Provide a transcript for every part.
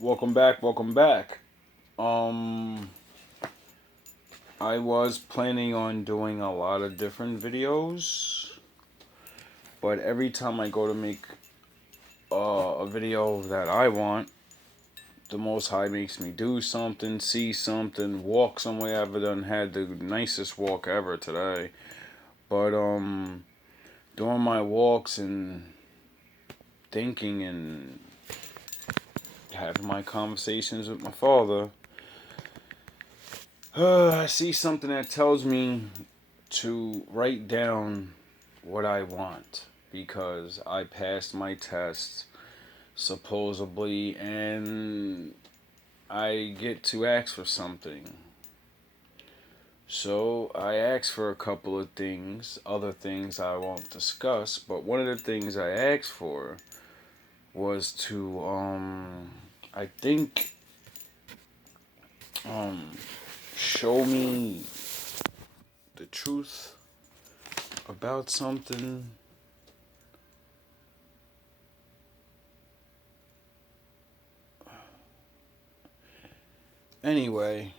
Welcome back, welcome back. Um, I was planning on doing a lot of different videos, but every time I go to make a video that I want, the Most High makes me do something, see something, walk somewhere. I've done had the nicest walk ever today, but doing my walks and thinking and having my conversations with my father. I see something that tells me to write down what I want because I passed my test supposedly and I get to ask for something. So I asked for a couple of things, other things I won't discuss, but one of the things I asked for was to I think um show me the truth about something. Anyway,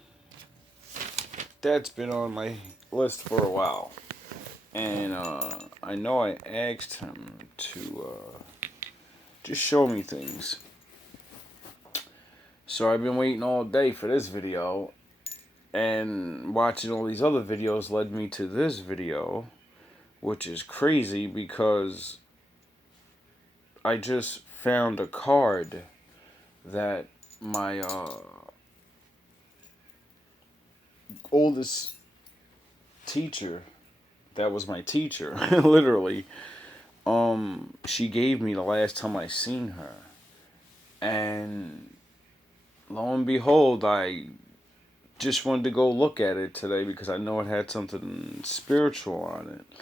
that's been on my list for a while. And I know I asked him to just show me things. So I've been waiting all day for this video. And watching all these other videos led me to this video, which is crazy because I just found a card that my oldest teacher, that was my teacher, literally, she gave me the last time I seen her. And lo and behold, I just wanted to go look at it today because I know it had something spiritual on it.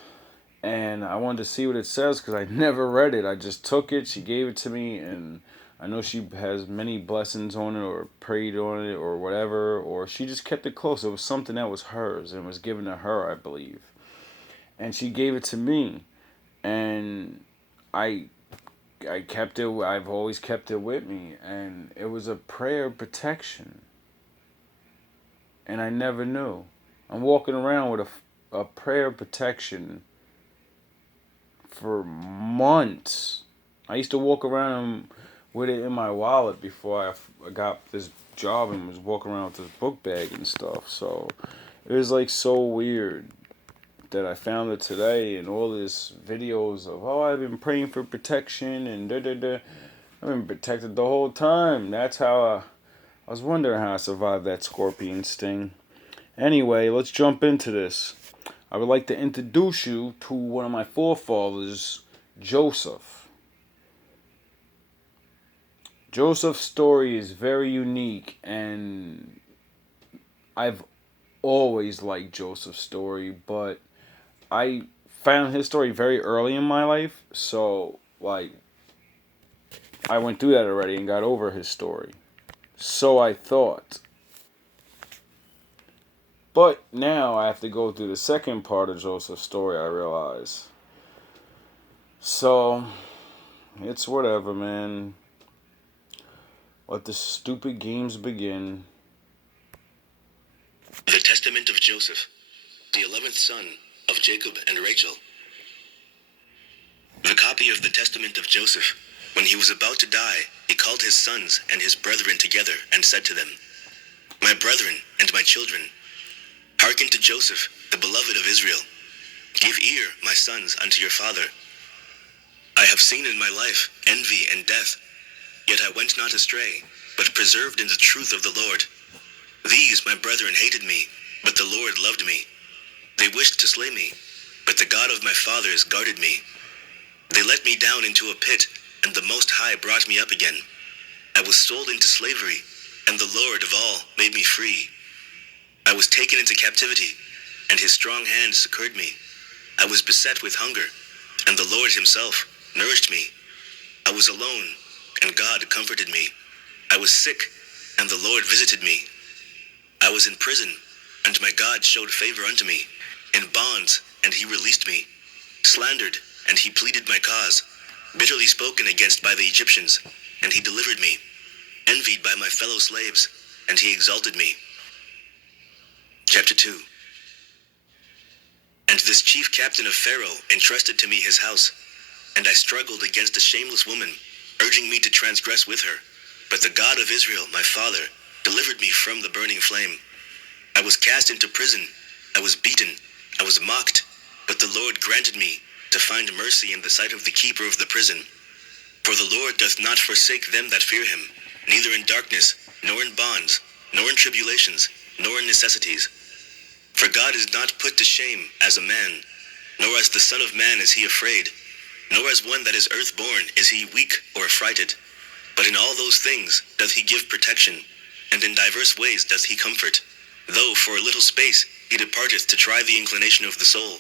And I wanted to see what it says because I never read it. I just took it, she gave it to me, and I know she has many blessings on it or prayed on it or whatever, or she just kept it close. It was something that was hers and was given to her, I believe. And she gave it to me. And I I kept it. I've always kept it with me, and it was a prayer of protection. And I never knew. I'm walking around with a prayer of protection for months. I used to walk around with it in my wallet before I got this job and was walking around with this book bag and stuff. So it was like so weird that I found it today and all this videos of, oh, I've been praying for protection and da da da. I've been protected the whole time. That's how I was wondering how I survived that scorpion sting. Anyway, let's jump into this. I would like to introduce you to one of my forefathers, Joseph. Joseph's story is very unique, and I've always liked Joseph's story, but I found his story very early in my life, so, like, I went through that already and got over his story. So I thought. But now I have to go through the second part of Joseph's story, I realize. So, it's whatever, man. Let the stupid games begin. The Testament of Joseph, the 11th son of Jacob and Rachel. The copy of the Testament of Joseph. When he was about to die, he called his sons and his brethren together and said to them, My brethren and my children, hearken to Joseph, the beloved of Israel. Give ear, my sons, unto your father. I have seen in my life envy and death, yet I went not astray, but preserved in the truth of the Lord. These my brethren hated me, but the Lord loved me. They wished to slay me, but the God of my fathers guarded me. They let me down into a pit, and the Most High brought me up again. I was sold into slavery, and the Lord of all made me free. I was taken into captivity, and his strong hand succored me. I was beset with hunger, and the Lord himself nourished me. I was alone, and God comforted me. I was sick, and the Lord visited me. I was in prison, and my God showed favor unto me. In bonds, and he released me. Slandered, and he pleaded my cause. Bitterly spoken against by the Egyptians, and he delivered me. envied by my fellow slaves, and he exalted me. Chapter 2. And this chief captain of Pharaoh entrusted to me his house, and I struggled against a shameless woman, urging me to transgress with her. But the God of Israel, my father, delivered me from the burning flame. I was cast into prison, I was beaten, I was mocked, but the Lord granted me to find mercy in the sight of the keeper of the prison. For the Lord doth not forsake them that fear him, neither in darkness, nor in bonds, nor in tribulations, nor in necessities. For God is not put to shame as a man, nor as the Son of Man is he afraid, nor as one that is earth-born is he weak or affrighted. But in all those things doth he give protection, and in diverse ways doth he comfort. Though for a little space he departeth to try the inclination of the soul.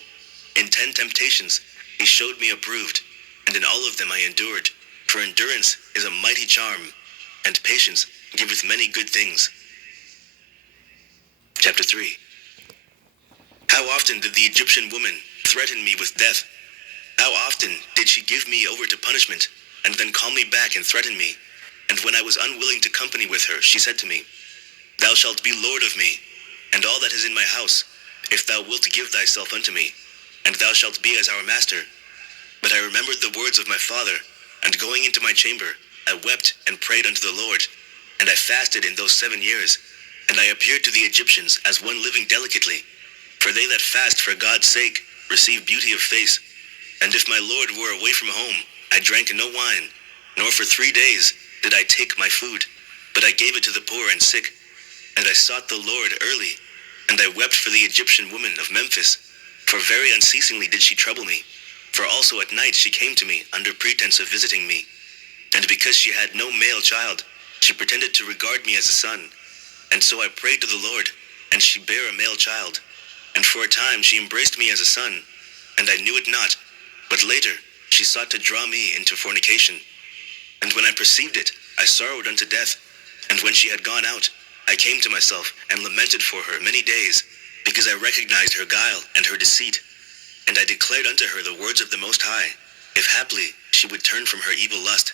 In 10 temptations he showed me approved, and in all of them I endured. For endurance is a mighty charm, and patience giveth many good things. Chapter 3. How often did the Egyptian woman threaten me with death? How often did she give me over to punishment, and then call me back and threaten me? And when I was unwilling to company with her, she said to me, Thou shalt be lord of me, and all that is in my house, if thou wilt give thyself unto me, and thou shalt be as our master. But I remembered the words of my father, and going into my chamber, I wept and prayed unto the Lord, and I fasted in those 7 years, and I appeared to the Egyptians as one living delicately. For they that fast for God's sake receive beauty of face. And if my Lord were away from home, I drank no wine, nor for 3 days did I take my food, but I gave it to the poor and sick. And I sought the Lord early, and I wept for the Egyptian woman of Memphis, for very unceasingly did she trouble me. For also at night she came to me under pretense of visiting me. And because she had no male child, she pretended to regard me as a son. And so I prayed to the Lord, and she bare a male child. And for a time she embraced me as a son, and I knew it not. But later she sought to draw me into fornication. And when I perceived it, I sorrowed unto death. And when she had gone out, I came to myself and lamented for her many days, because I recognized her guile and her deceit. And I declared unto her the words of the Most High, if haply she would turn from her evil lust.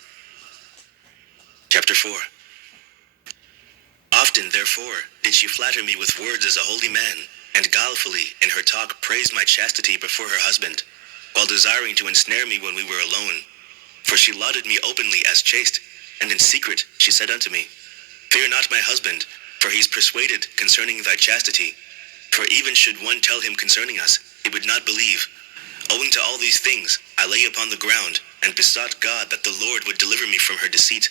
Chapter 4. Often, therefore, did she flatter me with words as a holy man, and guilefully in her talk praised my chastity before her husband, while desiring to ensnare me when we were alone. For she lauded me openly as chaste, and in secret she said unto me, Fear not my husband, for he is persuaded concerning thy chastity. For even should one tell him concerning us, he would not believe. Owing to all these things, I lay upon the ground, and besought God that the Lord would deliver me from her deceit.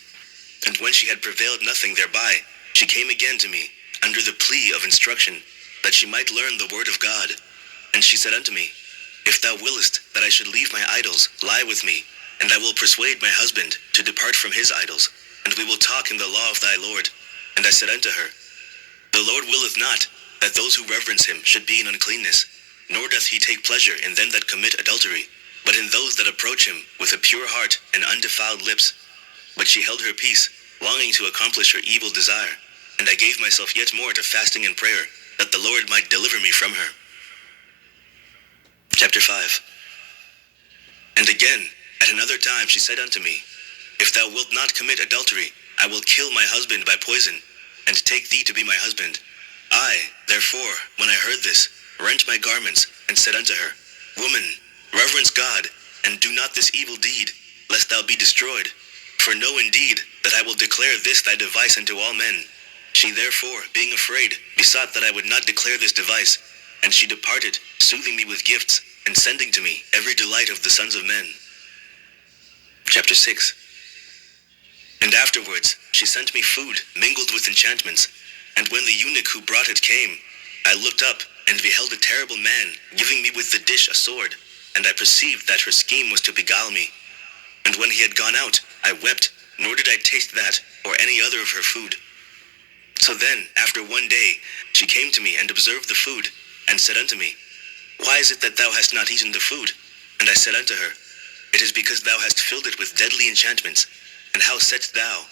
And when she had prevailed nothing thereby, she came again to me, under the plea of instruction, that she might learn the word of God. And she said unto me, If thou willest that I should leave my idols, lie with me, and I will persuade my husband to depart from his idols, and we will talk in the law of thy Lord. And I said unto her, The Lord willeth not that those who reverence him should be in uncleanness, nor doth he take pleasure in them that commit adultery, but in those that approach him with a pure heart and undefiled lips. But she held her peace, longing to accomplish her evil desire, and I gave myself yet more to fasting and prayer, that the Lord might deliver me from her. Chapter 5. And again, at another time she said unto me, If thou wilt not commit adultery, I will kill my husband by poison, and take thee to be my husband. I, therefore, when I heard this, rent my garments, and said unto her, Woman, reverence God, and do not this evil deed, lest thou be destroyed. For know indeed that I will declare this thy device unto all men. She therefore, being afraid, besought that I would not declare this device, and she departed, soothing me with gifts, and sending to me every delight of the sons of men. Chapter 6. And afterwards she sent me food mingled with enchantments, and when the eunuch who brought it came, I looked up, and beheld a terrible man, giving me with the dish a sword, and I perceived that her scheme was to beguile me. And when he had gone out, I wept, nor did I taste that, or any other of her food. So then, after 1 day, she came to me and observed the food, and said unto me, Why is it that thou hast not eaten the food? And I said unto her, It is because thou hast filled it with deadly enchantments. And how saidst thou,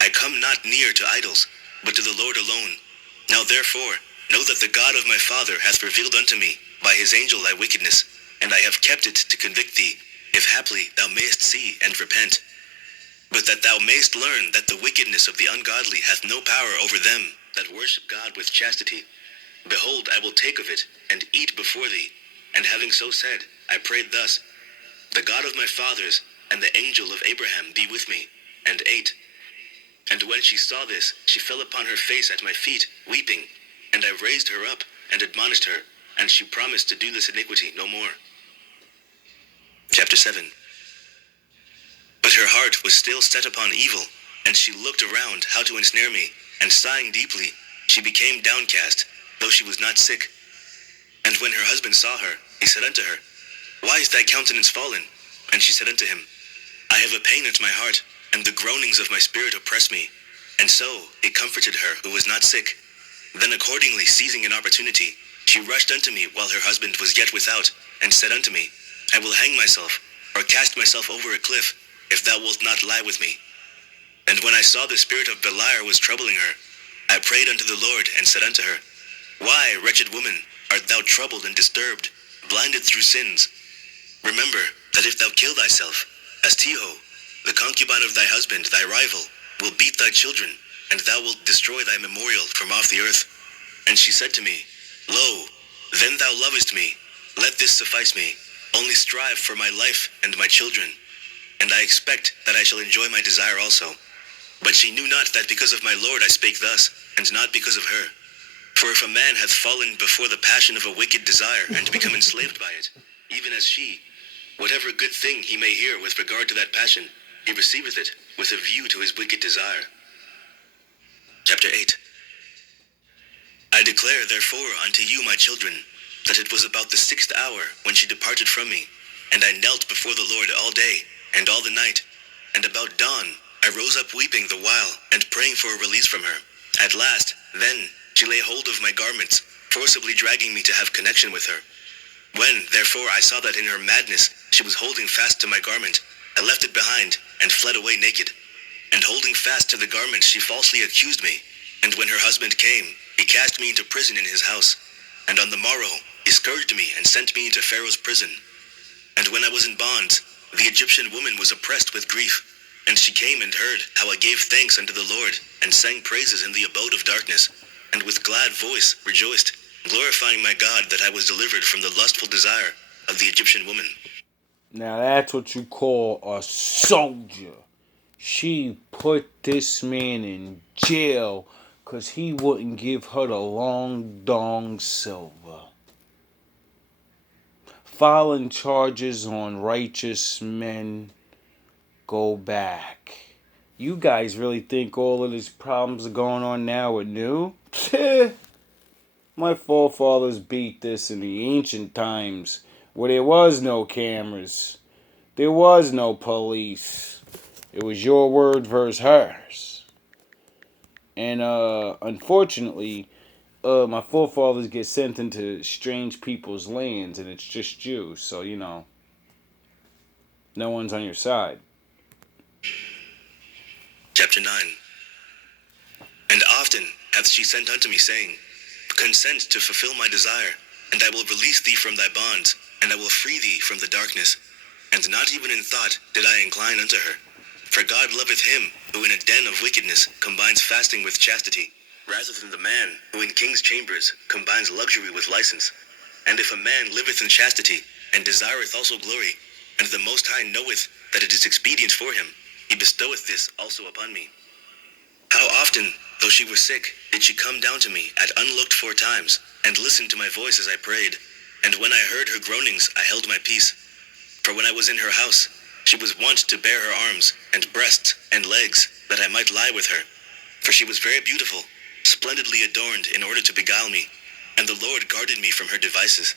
I come not near to idols, but to the Lord alone. Now therefore, know that the God of my father hath revealed unto me, by his angel thy wickedness, and I have kept it to convict thee, if haply thou mayest see and repent. But that thou mayst learn that the wickedness of the ungodly hath no power over them that worship God with chastity. Behold, I will take of it, and eat before thee. And having so said, I prayed thus, The God of my fathers, and the angel of Abraham be with me, and ate. And when she saw this, she fell upon her face at my feet, weeping. And I raised her up, and admonished her, and she promised to do this iniquity no more. Chapter 7. But her heart was still set upon evil, and she looked around how to ensnare me, and sighing deeply, she became downcast, though she was not sick. And when her husband saw her, he said unto her, Why is thy countenance fallen? And she said unto him, I have a pain at my heart, and the groanings of my spirit oppress me. And so he comforted her who was not sick. Then accordingly, seizing an opportunity, she rushed unto me while her husband was yet without, and said unto me, I will hang myself, or cast myself over a cliff, if thou wilt not lie with me. And when I saw the spirit of Beliar was troubling her, I prayed unto the Lord, and said unto her, Why, wretched woman, art thou troubled and disturbed, blinded through sins? Remember that if thou kill thyself, as Teho, the concubine of thy husband, thy rival, will beat thy children, and thou wilt destroy thy memorial from off the earth. And she said to me, Lo, then thou lovest me. Let this suffice me. Only strive for my life and my children. And I expect that I shall enjoy my desire also. But she knew not that because of my Lord I spake thus, and not because of her. For if a man hath fallen before the passion of a wicked desire, and become enslaved by it, even as she, whatever good thing he may hear with regard to that passion, he receiveth it with a view to his wicked desire. Chapter 8. I declare therefore unto you, my children, that it was about the 6th hour when she departed from me, and I knelt before the Lord all day, and all the night, and about dawn I rose up weeping the while, and praying for a release from her. At last, then, she lay hold of my garments, forcibly dragging me to have connection with her. When, therefore, I saw that in her madness she was holding fast to my garment, I left it behind, and fled away naked. And holding fast to the garment she falsely accused me. And when her husband came, he cast me into prison in his house. And on the morrow he scourged me, and sent me into Pharaoh's prison. And when I was in bonds, the Egyptian woman was oppressed with grief. And she came and heard how I gave thanks unto the Lord, and sang praises in the abode of darkness, and with glad voice rejoiced, glorifying my God that I was delivered from the lustful desire of the Egyptian woman. Now that's what you call a soldier. She put this man in jail because he wouldn't give her the long dong silver. Filing charges on righteous men go back. You guys really think all of these problems are going on now are new? My forefathers beat this in the ancient times where there was no cameras. There was no police. It was your word versus hers. And unfortunately, my forefathers get sent into strange people's lands and it's just you. So, no one's on your side. Chapter 9. And often hath she sent unto me, saying, Consent to fulfill my desire, and I will release thee from thy bonds, and I will free thee from the darkness. And not even in thought did I incline unto her. For God loveth him who in a den of wickedness combines fasting with chastity, rather than the man who in king's chambers combines luxury with license. And if a man liveth in chastity, and desireth also glory, and the Most High knoweth that it is expedient for him, he bestoweth this also upon me. How often, though she were sick, did she come down to me at unlooked for times, and listen to my voice as I prayed. And when I heard her groanings, I held my peace. For when I was in her house, she was wont to bare her arms, and breasts, and legs, that I might lie with her. For she was very beautiful, splendidly adorned in order to beguile me, and the Lord guarded me from her devices.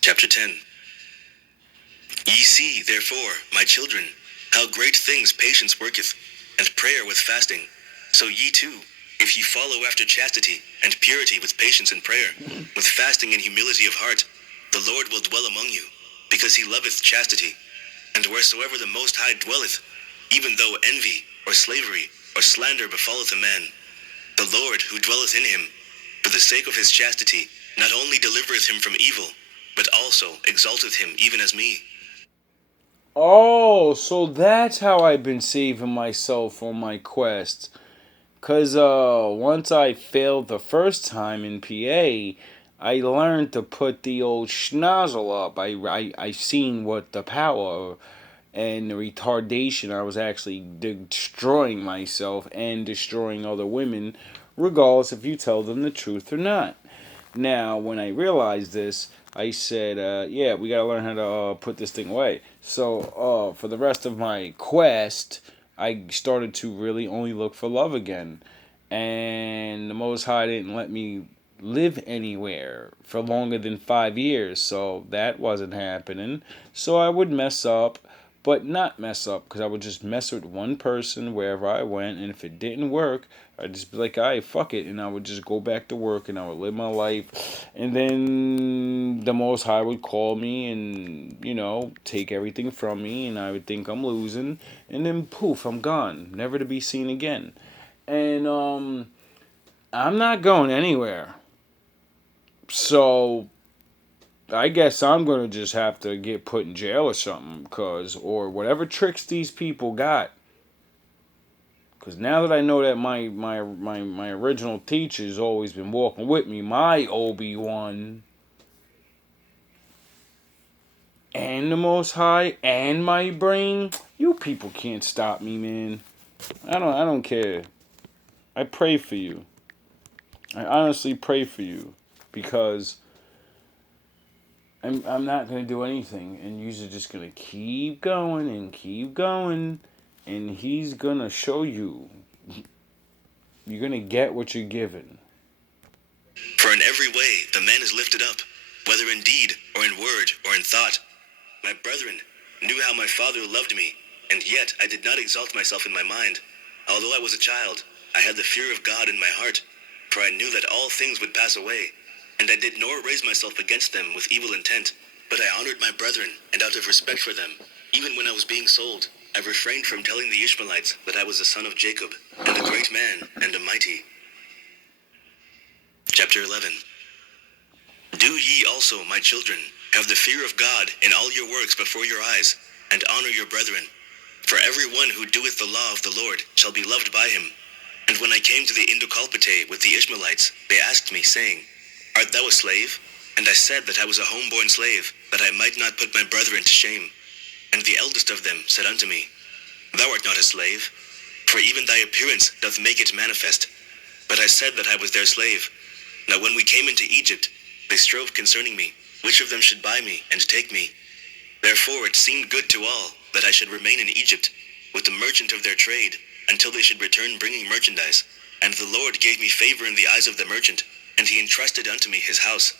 Chapter 10. Ye see, therefore, my children, how great things patience worketh, and prayer with fasting. So ye too, if ye follow after chastity, and purity with patience and prayer, with fasting and humility of heart, the Lord will dwell among you, because he loveth chastity. And wheresoever the Most High dwelleth, even though envy, or slavery, or slander befalleth a man, the Lord who dwelleth in him, for the sake of his chastity, not only delivereth him from evil, but also exalteth him even as me. Oh, so that's how I've been saving myself on my quest. Cause once I failed the first time in PA, I learned to put the old schnozzle up. I seen what the power and the retardation. I was actually destroying myself and destroying other women, regardless if you tell them the truth or not. Now, when I realized this, I said, yeah, we gotta learn how to put this thing away. So, for the rest of my quest, I started to really only look for love again. And the Most High didn't let me live anywhere for longer than 5 years, so that wasn't happening. So I would mess up, but not mess up, because I would just mess with one person wherever I went, and if it didn't work, I'd just be like, all right, fuck it, and I would just go back to work, and I would live my life, and then the Most High would call me and, take everything from me, and I would think I'm losing, and then poof, I'm gone, never to be seen again. And, I'm not going anywhere. So, I guess I'm gonna just have to get put in jail or something, or whatever tricks these people got. Cause now that I know that my original teacher's always been walking with me, my Obi-Wan, and the Most High, and my brain, you people can't stop me, man. I don't care. I pray for you. I honestly pray for you, because I'm not gonna do anything, and you're just gonna keep going and keep going, and he's gonna show you. You're gonna get what you're given. For in every way the man is lifted up, whether in deed or in word or in thought. My brethren knew how my father loved me, and yet I did not exalt myself in my mind. Although I was a child, I had the fear of God in my heart, for I knew that all things would pass away, and I did nor raise myself against them with evil intent. But I honored my brethren, and out of respect for them, even when I was being sold, I refrained from telling the Ishmaelites that I was the son of Jacob, and a great man, and a mighty. Chapter 11. Do ye also, my children, have the fear of God in all your works before your eyes, and honor your brethren. For every one who doeth the law of the Lord shall be loved by him. And when I came to the Indocalpate with the Ishmaelites, they asked me, saying, Art thou a slave? And I said that I was a homeborn slave, that I might not put my brethren to shame. And the eldest of them said unto me, Thou art not a slave, for even thy appearance doth make it manifest. But I said that I was their slave. Now when we came into Egypt, they strove concerning me, which of them should buy me and take me. Therefore it seemed good to all that I should remain in Egypt, with the merchant of their trade, until they should return bringing merchandise. And the Lord gave me favor in the eyes of the merchant, and he entrusted unto me his house.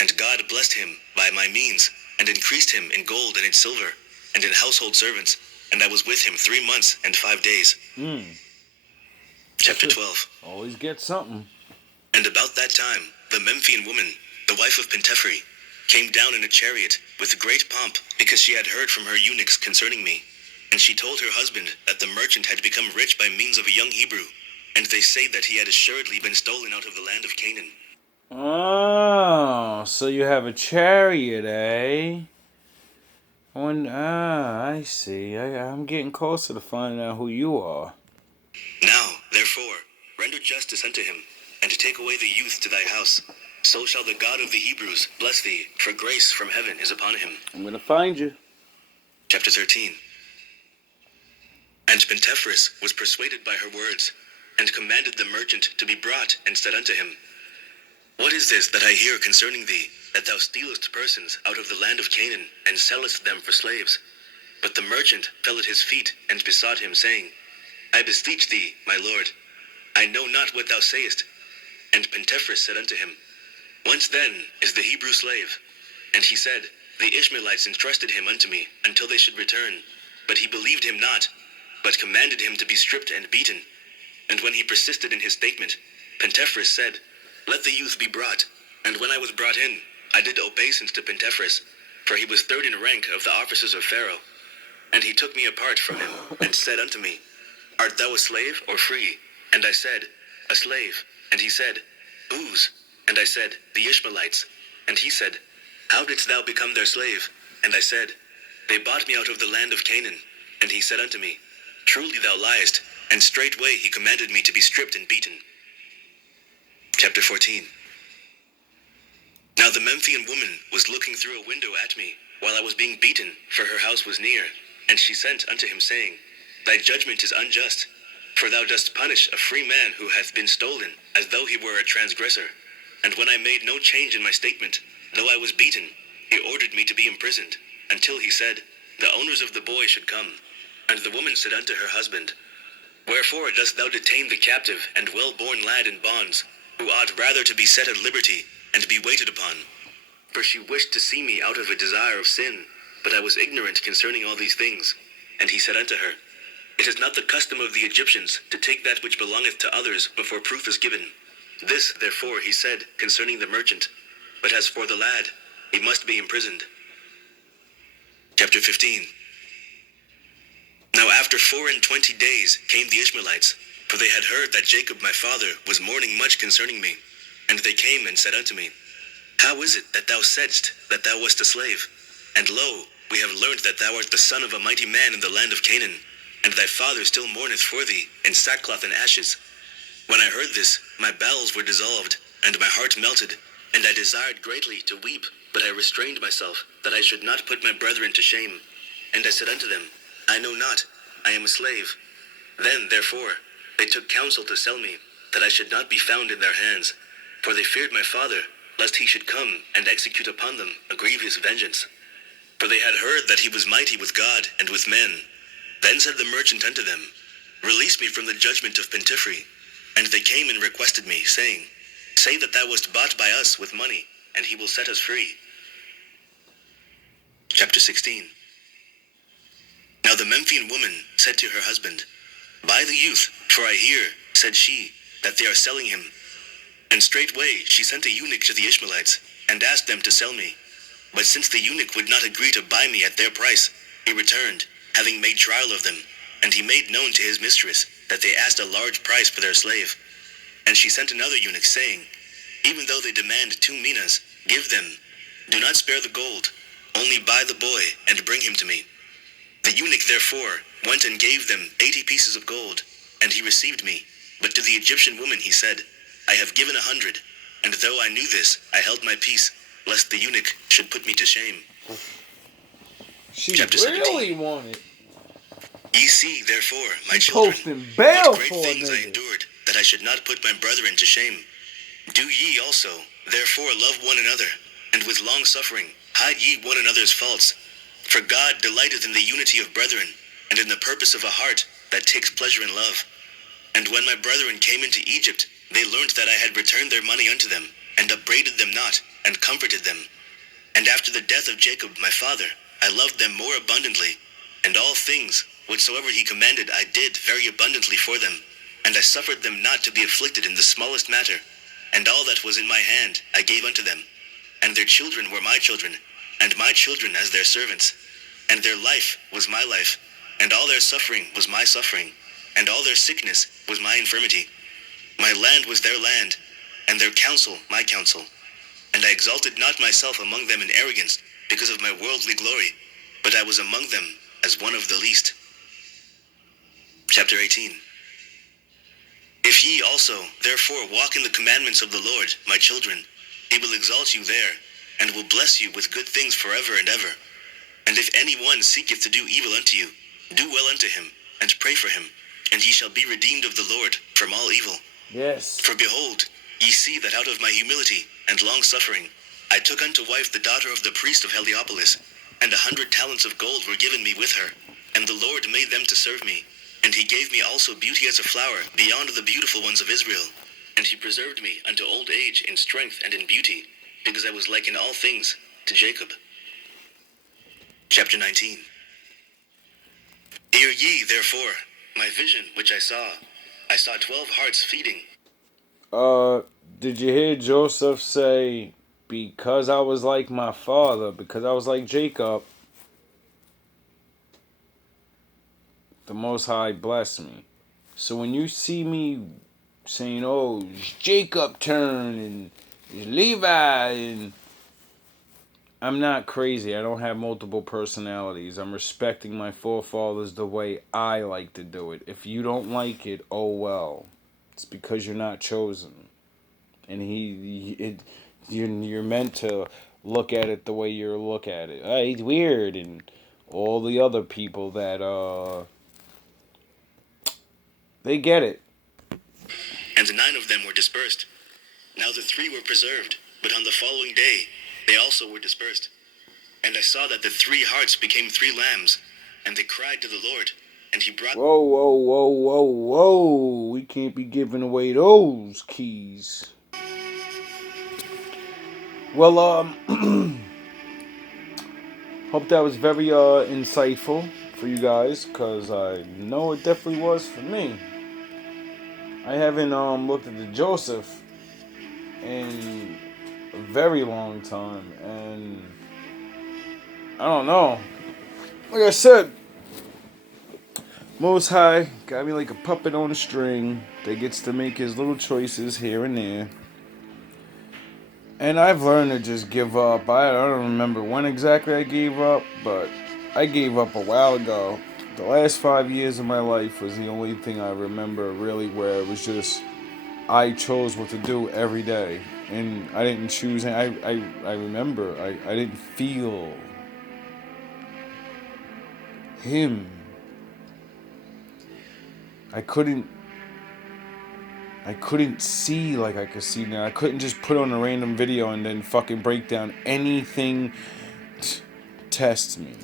And God blessed him by my means, and increased him in gold and in silver, and in household servants. And I was with him 3 months and 5 days. Chapter 12. Always get something. And about that time, the Memphian woman, the wife of Pentephrine, came down in a chariot with great pomp, because she had heard from her eunuchs concerning me. And she told her husband that the merchant had become rich by means of a young Hebrew, and they say that he had assuredly been stolen out of the land of Canaan. Oh, so you have a chariot, eh? I see. I'm getting closer to finding out who you are. Now, therefore, render justice unto him, and take away the youth to thy house. So shall the God of the Hebrews bless thee, for grace from heaven is upon him. I'm gonna find you. Chapter 13. And Pentephrine was persuaded by her words, and commanded the merchant to be brought, and said unto him, What is this that I hear concerning thee, that thou stealest persons out of the land of Canaan, and sellest them for slaves? But the merchant fell at his feet, and besought him, saying, I beseech thee, my lord, I know not what thou sayest. And Pentephrine said unto him, Whence then is the Hebrew slave? And he said, The Ishmaelites entrusted him unto me, until they should return. But he believed him not, but commanded him to be stripped and beaten. And when he persisted in his statement, Pentephrine said, Let the youth be brought. And when I was brought in, I did obeisance to Pentephrine, for he was third in rank of the officers of Pharaoh. And he took me apart from him, and said unto me, Art thou a slave or free? And I said, A slave. And he said, Whose? And I said, The Ishmaelites. And he said, How didst thou become their slave? And I said, They bought me out of the land of Canaan. And he said unto me, Truly thou liest. And straightway he commanded me to be stripped and beaten. Chapter 14. Now the Memphian woman was looking through a window at me, while I was being beaten, for her house was near. And she sent unto him, saying, Thy judgment is unjust, for thou dost punish a free man who hath been stolen, as though he were a transgressor. And when I made no change in my statement, though I was beaten, he ordered me to be imprisoned, until he said, The owners of the boy should come. And the woman said unto her husband, Wherefore dost thou detain the captive and well-born lad in bonds, who ought rather to be set at liberty, and be waited upon? For she wished to see me out of a desire of sin, but I was ignorant concerning all these things. And he said unto her, It is not the custom of the Egyptians to take that which belongeth to others before proof is given. This, therefore, he said concerning the merchant. But as for the lad, he must be imprisoned. Chapter 15. Now after 24 days came the Ishmaelites, for they had heard that Jacob my father was mourning much concerning me. And they came and said unto me, How is it that thou saidst that thou wast a slave? And lo, we have learned that thou art the son of a mighty man in the land of Canaan, and thy father still mourneth for thee in sackcloth and ashes. When I heard this, my bowels were dissolved, and my heart melted, and I desired greatly to weep, but I restrained myself, that I should not put my brethren to shame. And I said unto them, I know not, I am a slave. Then, therefore, they took counsel to sell me, that I should not be found in their hands, for they feared my father, lest he should come and execute upon them a grievous vengeance. For they had heard that he was mighty with God and with men. Then said the merchant unto them, Release me from the judgment of Pentifree. And they came and requested me, saying, Say that thou wast bought by us with money, and he will set us free. Chapter 16. Now the Memphian woman said to her husband, Buy the youth, for I hear, said she, that they are selling him. And straightway she sent a eunuch to the Ishmaelites, and asked them to sell me. But since the eunuch would not agree to buy me at their price, he returned, having made trial of them, and he made known to his mistress that they asked a large price for their slave. And she sent another eunuch, saying, Even though they demand 2 minas, give them. Do not spare the gold, only buy the boy, and bring him to me. The eunuch therefore went and gave them 80 pieces of gold, and he received me. But to the Egyptian woman he said, I have given 100, and though I knew this, I held my peace, lest the eunuch should put me to shame. She Chapter really 17. wanted. Ye see, therefore, my She children, posting bail what great for a things I nigga. endured, that I should not put my brethren to shame. Do ye also, therefore, love one another, and with long suffering hide ye one another's faults. For God delighteth in the unity of brethren, and in the purpose of a heart that takes pleasure in love. And when my brethren came into Egypt, they learnt that I had returned their money unto them, and upbraided them not, and comforted them. And after the death of Jacob my father, I loved them more abundantly, and all things whatsoever he commanded I did very abundantly for them, and I suffered them not to be afflicted in the smallest matter, and all that was in my hand I gave unto them. And their children were my children, and my children as their servants, and their life was my life, and all their suffering was my suffering, and all their sickness was my infirmity. My land was their land, and their counsel my counsel. And I exalted not myself among them in arrogance, because of my worldly glory, but I was among them as one of the least. Chapter 18. If ye also, therefore, walk in the commandments of the Lord, my children, he will exalt you there, and will bless you with good things forever and ever. And if any one seeketh to do evil unto you, do well unto him, and pray for him, and ye shall be redeemed of the Lord from all evil. Yes. For behold, ye see that out of my humility and long suffering, I took unto wife the daughter of the priest of Heliopolis, and 100 talents of gold were given me with her, and the Lord made them to serve me. And he gave me also beauty as a flower beyond the beautiful ones of Israel. And he preserved me unto old age in strength and in beauty, because I was like in all things to Jacob. Chapter 19. Hear ye, therefore, my vision which I saw. I saw 12 hearts feeding. Did you hear Joseph say, because I was like my father, because I was like Jacob, the Most High blessed me. So when you see me saying, oh, it's Jacob turn, and it's Levi, and I'm not crazy. I don't have multiple personalities. I'm respecting my forefathers the way I like to do it. If you don't like it, oh well. It's because you're not chosen. And you're meant to look at it the way you look at it. He's weird, and all the other people that they get it. And the 9 of them were dispersed. Now the 3 were preserved, but on the following day they also were dispersed. And I saw that the 3 hearts became 3 lambs, and they cried to the Lord, and he brought. Whoa, whoa, whoa, whoa, whoa! We can't be giving away those keys. Well, hope that was very insightful for you guys, cause I know it definitely was for me. I haven't looked at the Joseph in a very long time, and I don't know. Like I said, Most High got me like a puppet on a string that gets to make his little choices here and there. And I've learned to just give up. I don't remember when exactly I gave up, but I gave up a while ago. The last 5 years of my life was the only thing I remember really where it was just I chose what to do every day. And I didn't choose. I remember I didn't feel him. I couldn't see like I could see now. I couldn't just put on a random video and then fucking break down anything test me.